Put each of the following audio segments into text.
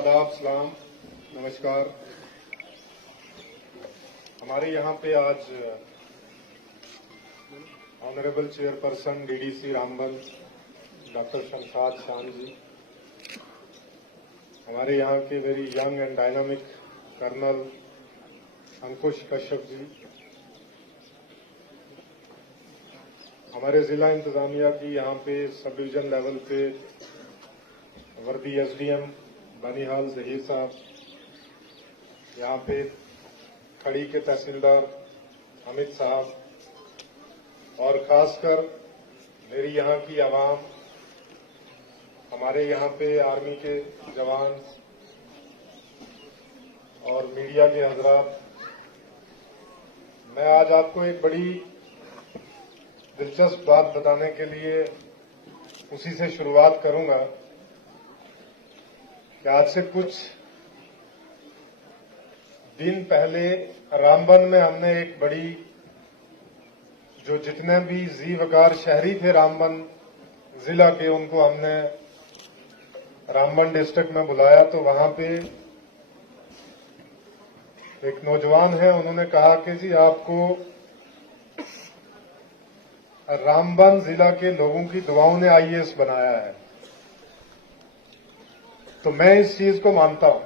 आदाब, सलाम, नमस्कार। हमारे यहाँ पे आज honourable chairperson DDC Ramban doctor Shamshad Shan ji, हमारे यहाँ के very young and dynamic colonel Ankush Kashyap ji, हमारे जिला इंतजामिया की यहाँ पे सब डिवीजन लेवल पे वर्दी एसडीएम बनिहाल जहीर साहब, यहाँ पे खड़ी के तहसीलदार अमित साहब, और खासकर मेरी यहाँ की आवाम, हमारे यहाँ पे आर्मी के जवान और मीडिया के हजरात, मैं आज आपको एक बड़ी दिलचस्प बात बताने के लिए उसी से शुरुआत करूंगा कि आज से कुछ दिन पहले रामबन में हमने एक बड़ी, जो जितने भी जी वकार शहरी थे रामबन जिला के, उनको हमने रामबन डिस्ट्रिक्ट में बुलाया। तो वहां पे एक नौजवान है, उन्होंने कहा कि जी आपको रामबन जिला के लोगों की दुआओं ने आईएएस बनाया है। तो मैं इस चीज को मानता हूं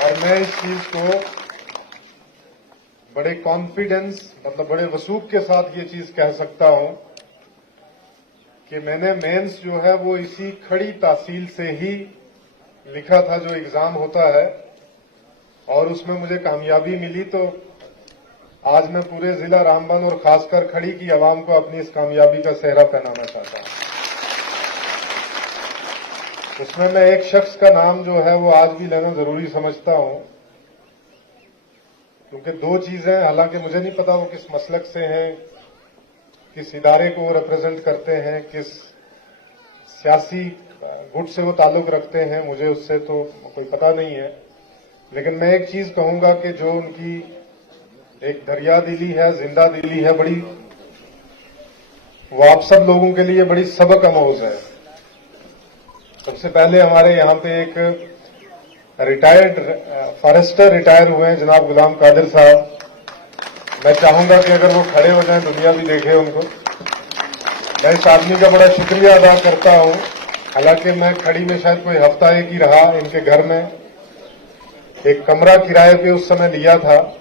और मैं इस चीज को बड़े कॉन्फिडेंस, मतलब बड़े वसूख के साथ ये चीज कह सकता हूं कि मैंने मेंस जो है वो इसी खड़ी तहसील से ही लिखा था, जो एग्जाम होता है, और उसमें मुझे कामयाबी मिली। तो आज मैं पूरे जिला रामबन और खासकर खड़ी की आवाम को अपनी इस कामयाबी का सेहरा पहनाना चाहता हूं। उसमें मैं एक शख्स का नाम जो है वो आज भी लेना जरूरी समझता हूं, क्योंकि दो चीजें, हालांकि मुझे नहीं पता वो किस मसलक से हैं, किस इदारे को वो रिप्रेजेंट करते हैं, किस सियासी गुट से वो ताल्लुक रखते हैं, मुझे उससे तो कोई पता नहीं है। लेकिन मैं एक चीज कहूंगा कि जो उनकी एक दरिया दिली है, जिंदा दिली है बड़ी, वो आप सब लोगों के लिए बड़ी सबक आमोज है। सबसे पहले हमारे यहाँ पे एक रिटायर्ड फॉरेस्टर रिटायर हुए हैं, जनाब गुलाम कादिर साहब। मैं चाहूंगा कि अगर वो खड़े हो जाएं, दुनिया भी देखे उनको। मैं इस आदमी का बड़ा शुक्रिया अदा करता हूं। हालांकि मैं खड़ी में शायद कोई हफ्ता एक ही रहा, इनके घर में एक कमरा किराए पे उस समय लिया था।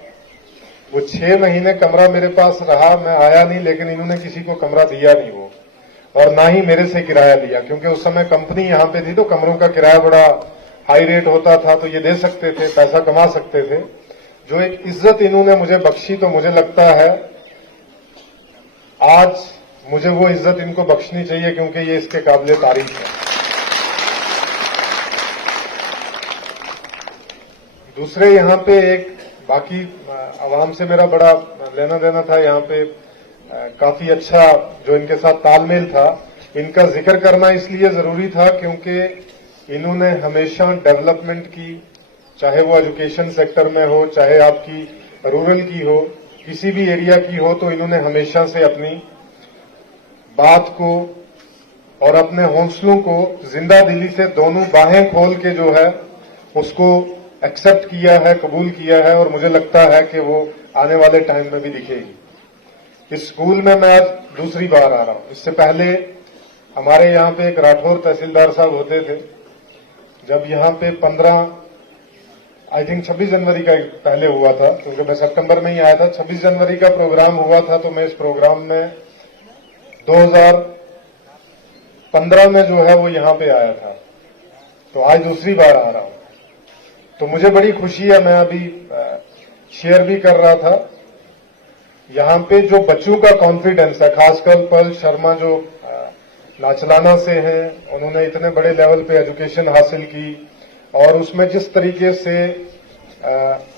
वो 6 महीने कमरा मेरे पास रहा, मैं आया नहीं, लेकिन इन्होंने किसी को कमरा दिया नहीं वो, और ना ही मेरे से किराया लिया, क्योंकि उस समय कंपनी यहां पे थी तो कमरों का किराया बड़ा हाई रेट होता था, तो ये दे सकते थे, पैसा कमा सकते थे। जो एक इज्जत इन्होंने मुझे बख्शी, तो मुझे लगता है आज मुझे वो इज्जत इनको बख्शनी चाहिए, क्योंकि ये इसके काबिल तारीफ है। दूसरे यहाँ पे एक, बाकी आवाम से मेरा बड़ा लेना देना था, यहाँ पे काफी अच्छा जो इनके साथ तालमेल था। इनका जिक्र करना इसलिए जरूरी था क्योंकि इन्होंने हमेशा डेवलपमेंट की, चाहे वो एजुकेशन सेक्टर में हो, चाहे आपकी रूरल की हो, किसी भी एरिया की हो, तो इन्होंने हमेशा से अपनी बात को और अपने हौसलों को जिंदा दिली से दोनों बाहें खोल के जो है उसको एक्सेप्ट किया है, कबूल किया है, और मुझे लगता है कि वो आने वाले टाइम में भी दिखेगी। इस स्कूल में मैं आज दूसरी बार आ रहा हूं। इससे पहले हमारे यहाँ पे एक राठौर तहसीलदार साहब होते थे। जब यहाँ पे 26 जनवरी का पहले हुआ था, क्योंकि मैं सितंबर में ही आया था, 26 जनवरी का प्रोग्राम हुआ था, तो मैं इस प्रोग्राम में 2015 में जो है वो यहाँ पे आया था। तो आज दूसरी बार आ रहा हूं, तो मुझे बड़ी खुशी है। मैं अभी शेयर भी कर रहा था, यहाँ पे जो बच्चों का कॉन्फिडेंस है, खासकर पल शर्मा जो नाचलाना से हैं, उन्होंने इतने बड़े लेवल पे एजुकेशन हासिल की, और उसमें जिस तरीके से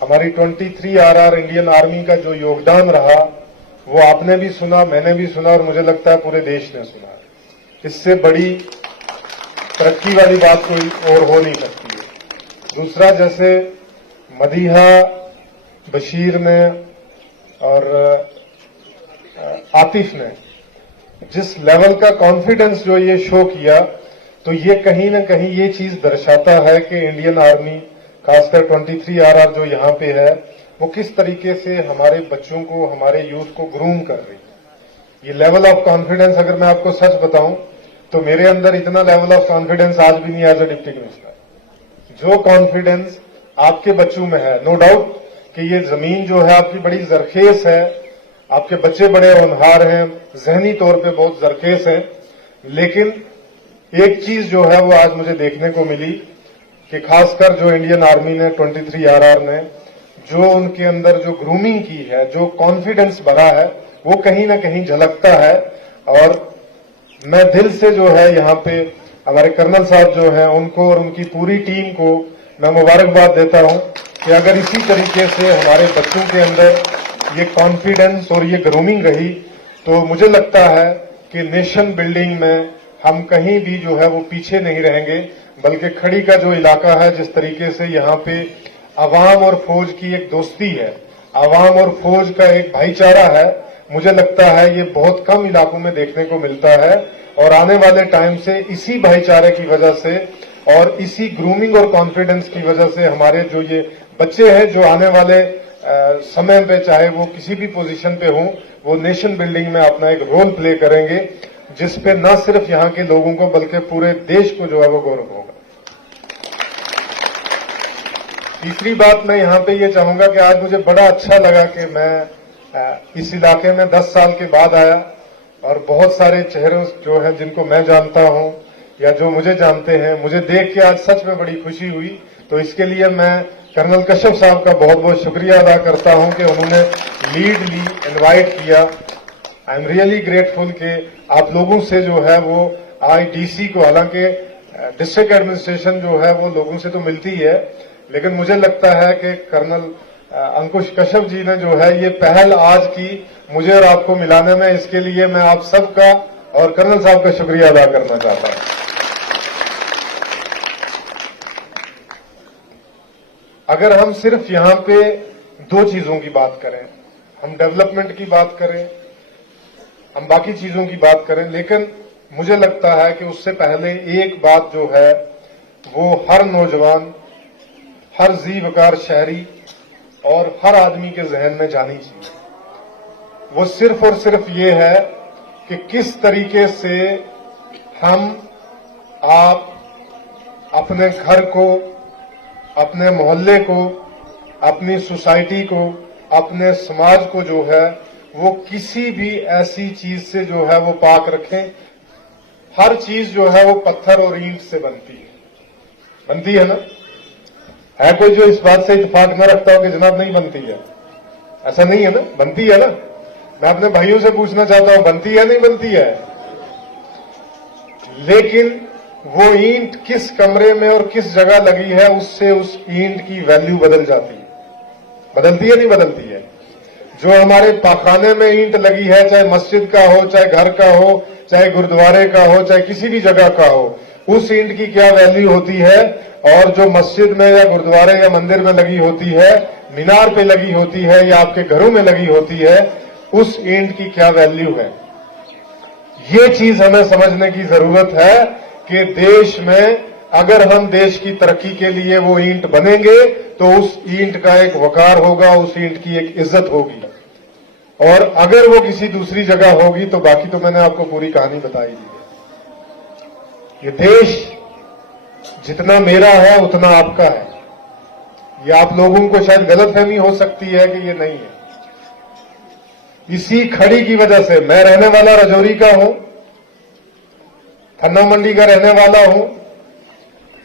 हमारी 23 RR इंडियन आर्मी का जो योगदान रहा, वो आपने भी सुना, मैंने भी सुना, और मुझे लगता है पूरे देश ने सुना। इससे बड़ी तरक्की वाली बात कोई और हो नहीं सकती है। दूसरा, जैसे मदीहा, बशीर ने और आतिफ ने जिस लेवल का कॉन्फिडेंस जो ये शो किया, तो ये कहीं ना कहीं ये चीज दर्शाता है कि इंडियन आर्मी, खासकर 23RR जो यहाँ पे है, वो किस तरीके से हमारे बच्चों को, हमारे यूथ को ग्रूम कर रही है। ये लेवल ऑफ कॉन्फिडेंस, अगर मैं आपको सच बताऊं तो मेरे अंदर इतना लेवल ऑफ कॉन्फिडेंस आज भी नहीं एज अ डिप्टी कमिश्नर। जो कॉन्फिडेंस आपके बच्चों में है, नो डाउट कि ये जमीन जो है आपकी बड़ी जरखेज है, आपके बच्चे बड़े होनहार हैं, जहनी तौर पे बहुत जरखेज हैं, लेकिन एक चीज जो है वो आज मुझे देखने को मिली कि खासकर जो इंडियन आर्मी ने, 23RR ने, जो उनके अंदर जो ग्रूमिंग की है, जो कॉन्फिडेंस भरा है, वो कहीं ना कहीं झलकता है। और मैं दिल से जो है यहाँ पे हमारे कर्नल साहब जो हैं उनको और उनकी पूरी टीम को मैं मुबारकबाद देता हूं कि अगर इसी तरीके से हमारे बच्चों के अंदर ये कॉन्फिडेंस और ये ग्रूमिंग रही तो मुझे लगता है कि नेशन बिल्डिंग में हम कहीं भी जो है वो पीछे नहीं रहेंगे, बल्कि खड़ी का जो इलाका है, जिस तरीके से यहाँ पे अवाम और फौज की एक दोस्ती है, अवाम और फौज का एक भाईचारा है, मुझे लगता है ये बहुत कम इलाकों में देखने को मिलता है। और आने वाले टाइम से इसी भाईचारे की वजह से और इसी ग्रूमिंग और कॉन्फिडेंस की वजह से हमारे जो ये बच्चे हैं, जो आने वाले समय पे चाहे वो किसी भी पोजीशन पे हों, वो नेशन बिल्डिंग में अपना एक रोल प्ले करेंगे, जिस पे न सिर्फ यहाँ के लोगों को बल्कि पूरे देश को जो है वो गौरव होगा। तीसरी बात मैं यहाँ पे ये चाहूंगा कि आज मुझे बड़ा अच्छा लगा कि मैं इस इलाके में 10 साल के बाद आया और बहुत सारे चेहरे जो हैं जिनको मैं जानता हूं या जो मुझे जानते हैं, मुझे देख के आज सच में बड़ी खुशी हुई। तो इसके लिए मैं कर्नल कश्यप साहब का बहुत बहुत शुक्रिया अदा करता हूं कि उन्होंने लीड ली, इनवाइट किया। आई एम रियली ग्रेटफुल कि आप लोगों से जो है वो आईडीसी को, हालांकि डिस्ट्रिक्ट एडमिनिस्ट्रेशन जो है वो लोगों से तो मिलती है, लेकिन मुझे लगता है कि कर्नल अंकुश कश्यप जी ने जो है ये पहल आज की मुझे और आपको मिलाने में, इसके लिए मैं आप सबका और कर्नल साहब का शुक्रिया अदा करना चाहता हूं। अगर हम सिर्फ यहां पे दो चीजों की बात करें, हम डेवलपमेंट की बात करें, हम बाकी चीजों की बात करें, लेकिन मुझे लगता है कि उससे पहले एक बात जो है वो हर नौजवान, हर जी वकार शहरी और हर आदमी के जहन में जानी चाहिए। वो सिर्फ और सिर्फ ये है कि किस तरीके से हम, आप अपने घर को, अपने मोहल्ले को, अपनी सोसाइटी को, अपने समाज को जो है वो किसी भी ऐसी चीज से जो है वो पाक रखें। हर चीज जो है वो पत्थर और ईंट से बनती है ना? है कोई जो इस बात से इत्तेफाक न रखता हो कि जनाब नहीं बनती है? ऐसा नहीं है ना? बनती है ना? मैं अपने भाइयों से पूछना चाहता हूं, बनती है नहीं बनती है? लेकिन वो ईंट किस कमरे में और किस जगह लगी है, उससे उस ईंट की वैल्यू बदल जाती है। बदलती है नहीं बदलती है? जो हमारे पाखाने में ईंट लगी है, चाहे मस्जिद का हो, चाहे घर का हो, चाहे गुरुद्वारे का हो, चाहे किसी भी जगह का हो, उस ईंट की क्या वैल्यू होती है, और जो मस्जिद में या गुरुद्वारे या मंदिर में लगी होती है, मीनार पे लगी होती है या आपके घरों में लगी होती है, उस ईंट की क्या वैल्यू है। ये चीज हमें समझने की जरूरत है कि देश में अगर हम देश की तरक्की के लिए वो ईंट बनेंगे तो उस ईंट का एक वकार होगा, उस ईंट की एक इज्जत होगी। और अगर वो किसी दूसरी जगह होगी तो बाकी तो मैंने आपको पूरी कहानी बताई दी है। ये देश जितना मेरा है उतना आपका है। ये आप लोगों को शायद गलतफहमी हो सकती है कि ये नहीं है। इसी खड़ी की वजह से, मैं रहने वाला राजौरी का हूं, खन्ना मंडी का रहने वाला हूं,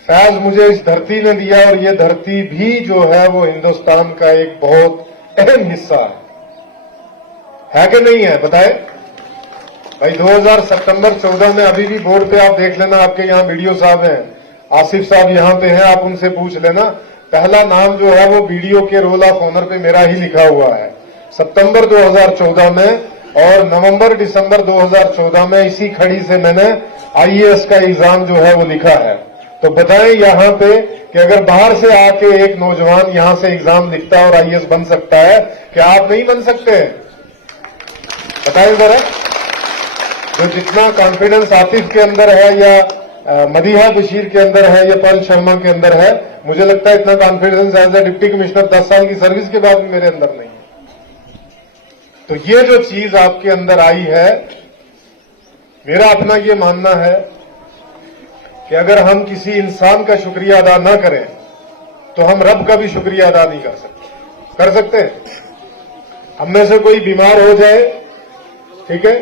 फैज मुझे इस धरती ने दिया और ये धरती भी जो है वो हिंदुस्तान का एक बहुत अहम हिस्सा है कि नहीं है? बताएं भाई। 2000 सितंबर 14 में, अभी भी बोर्ड पे आप देख लेना, आपके यहां वीडियो साहब हैं, आसिफ साहब यहां पे हैं, आप उनसे पूछ लेना, पहला नाम जो है वो वीडियो के रोल ऑफ ऑनर पे मेरा ही लिखा हुआ है, सितंबर 2014 में। और नवंबर दिसंबर 2014 में इसी खड़ी से मैंने आईएएस का एग्जाम जो है वो लिखा है। तो बताएं यहां पे कि अगर बाहर से आके एक नौजवान यहां से एग्जाम लिखता है और आईएएस बन सकता है, क्या आप नहीं बन सकते हैं? बताएं जरा। जो जितना कॉन्फिडेंस आतिफ के अंदर है या मदीहा बशीर के अंदर है या पर्ल शर्मा के अंदर है। मुझे लगता है इतना confidence as a deputy commissioner 10 साल की सर्विस के बाद भी मेरे अंदर नहीं है। तो ये जो चीज आपके अंदर आई है, मेरा अपना ये मानना है कि अगर हम किसी इंसान का शुक्रिया अदा न करें तो हम रब का भी शुक्रिया अदा नहीं कर सकते। कर सकते हैं? हम में से कोई बीमार हो जाए, ठीक है,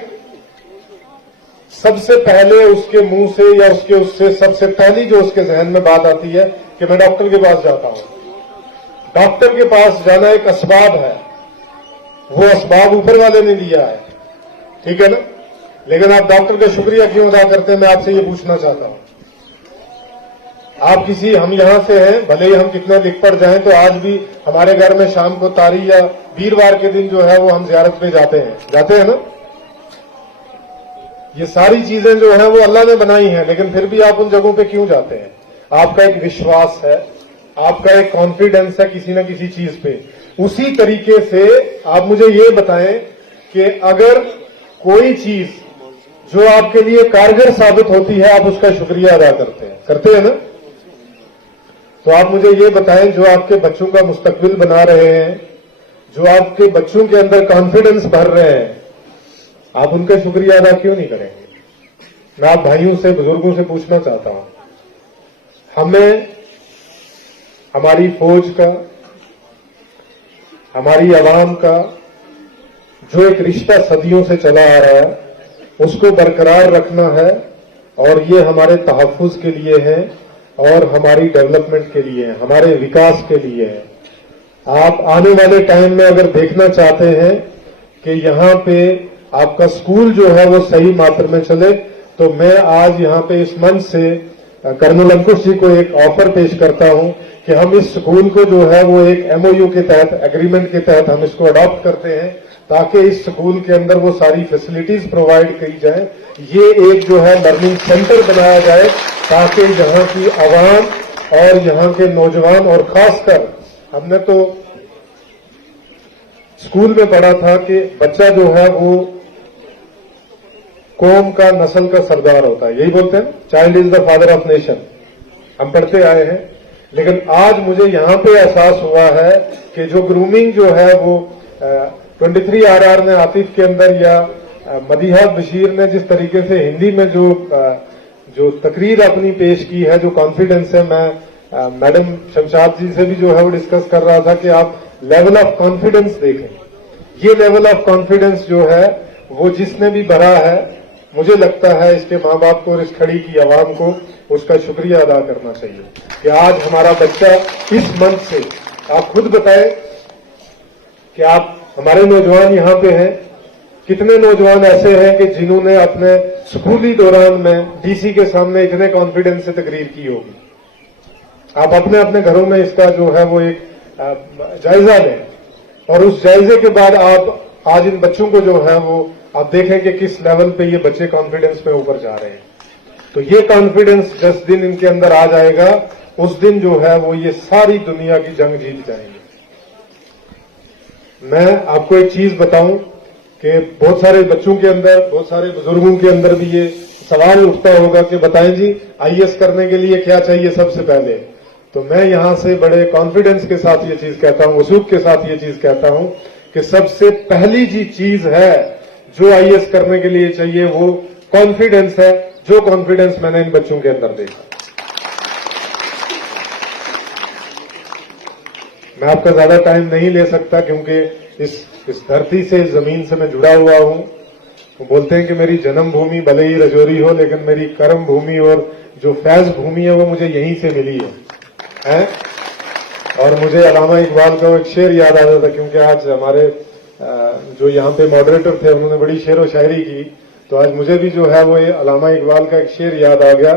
सबसे पहले उसके मुंह से या उससे सबसे पहली जो उसके जहन में बात आती है कि मैं डॉक्टर के पास जाता हूं। डॉक्टर के पास जाना एक असबाब है, वो असबाब ऊपर वाले ने दिया है, ठीक है ना। लेकिन आप डॉक्टर का शुक्रिया क्यों अदा करते हैं, मैं आपसे ये पूछना चाहता हूं। आप किसी, हम यहां से हैं, भले ही हम कितने लिख पढ़ जाएं, तो आज भी हमारे घर में शाम को तारी या वीरवार के दिन जो है वो हम जियारत पे जाते हैं ना। ये सारी चीजें जो है वो अल्लाह ने बनाई हैं, लेकिन फिर भी आप उन जगहों पे क्यों जाते हैं? आपका एक विश्वास है, आपका एक कॉन्फिडेंस है किसी न किसी चीज पे। उसी तरीके से आप मुझे ये बताएं कि अगर कोई चीज जो आपके लिए कारगर साबित होती है, आप उसका शुक्रिया अदा करते हैं ना। तो आप मुझे ये बताएं, जो आपके बच्चों का मुस्तकबिल बना रहे हैं, जो आपके बच्चों के अंदर कॉन्फिडेंस भर रहे हैं, आप उनका शुक्रिया अदा क्यों नहीं करेंगे? मैं आप भाइयों से, बुजुर्गों से पूछना चाहता हूं। हमें हमारी फौज का, हमारी आवाम का जो एक रिश्ता सदियों से चला आ रहा है, उसको बरकरार रखना है, और ये हमारे तहफ्फुज के लिए है और हमारी डेवलपमेंट के लिए है, हमारे विकास के लिए है। आप आने वाले टाइम में अगर देखना चाहते हैं कि यहां पे आपका स्कूल जो है वो सही मात्रा में चले, तो मैं आज यहां पे इस मंच से कर्नल अंकुश जी को एक ऑफर पेश करता हूं कि हम इस स्कूल को जो है वो एक MOU के तहत, एग्रीमेंट के तहत हम इसको अडॉप्ट करते हैं, ताकि इस स्कूल के अंदर वो सारी फैसिलिटीज प्रोवाइड की जाए। ये एक जो है लर्निंग सेंटर बनाया जाए, ताकि यहाँ की आवाम और यहाँ के नौजवान, और खासकर हमने तो स्कूल में पढ़ा था कि बच्चा जो है वो कौम का, नस्ल का सरदार होता है, यही बोलते हैं, child is the father of nation, हम पढ़ते आए हैं। लेकिन आज मुझे यहां पे एहसास हुआ है कि जो ग्रूमिंग जो है वो 23 RR ने आतिफ के अंदर, या मदीहा बशीर ने जिस तरीके से हिंदी में जो तकरीर अपनी पेश की है, जो कॉन्फिडेंस है, मैं मैडम शमशाद जी से भी जो है वो डिस्कस कर रहा था कि आप लेवल ऑफ कॉन्फिडेंस देखें। ये लेवल ऑफ कॉन्फिडेंस जो है वो जिसने भी भरा है, मुझे लगता है इसके माँ बाप को और इस खड़ी की आवाम को उसका शुक्रिया अदा करना चाहिए कि आज हमारा बच्चा इस मंच से, आप खुद बताएं कि आप, हमारे नौजवान यहां पे हैं, कितने नौजवान ऐसे हैं कि जिन्होंने अपने स्कूली दौरान में DC के सामने इतने कॉन्फिडेंस से तकरीर की होगी। आप अपने अपने घरों में इसका जो है वो एक जायजा लें, और उस जायजे के बाद आप आज इन बच्चों को जो है वो आप देखें कि किस लेवल पे ये बच्चे कॉन्फिडेंस में ऊपर जा रहे हैं। तो ये कॉन्फिडेंस जिस दिन इनके अंदर आ जाएगा, उस दिन जो है वो ये सारी दुनिया की जंग जीत जाएंगे। मैं आपको एक चीज बताऊं कि बहुत सारे बच्चों के अंदर, बहुत सारे बुजुर्गों के अंदर भी ये सवाल उठता होगा कि बताएं जी, IAS करने के लिए क्या चाहिए सबसे पहले। तो मैं यहां से बड़े कॉन्फिडेंस के साथ ये चीज कहता हूं, वसूख के साथ ये चीज कहता हूं कि सबसे पहली जी चीज है जो IAS करने के लिए चाहिए, वो कॉन्फिडेंस है, जो कॉन्फिडेंस मैंने इन बच्चों के अंदर देखा। मैं आपका ज्यादा टाइम नहीं ले सकता, क्योंकि इस धरती से, इस जमीन से मैं जुड़ा हुआ हूं। वो बोलते हैं कि मेरी जन्मभूमि भले ही रजौरी हो, लेकिन मेरी कर्म भूमि और जो फैज भूमि है वो मुझे यहीं से मिली है? और मुझे अल्लामा इकबाल का एक शेर याद आ रहा था, क्योंकि आज हमारे जो यहाँ पे मॉडरेटर थे उन्होंने बड़ी शेर व शायरी की, तो आज मुझे भी जो है वो अल्लामा इकबाल का एक शेर याद आ गया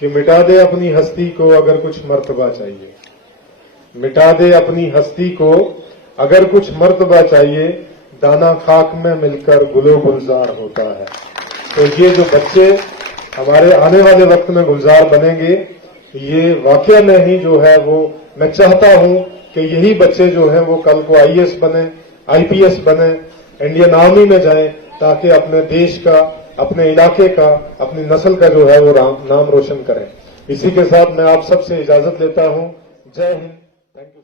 कि मिटा दे अपनी हस्ती को अगर कुछ मर्तबा चाहिए, मिटा दे अपनी हस्ती को अगर कुछ मर्तबा चाहिए, दाना खाक में मिलकर गुलो गुलजार होता है। तो ये जो बच्चे हमारे आने वाले वक्त में गुलजार बनेंगे, ये वाकया में ही जो है वो मैं चाहता हूं कि यही बच्चे जो हैं वो कल को IAS बने, IPS बने, इंडियन आर्मी में जाएं, ताकि अपने देश का, अपने इलाके का, अपनी नस्ल का जो है वो नाम रोशन करें। इसी के साथ मैं आप सबसे इजाजत लेता हूं। जय हिंद। Thank you.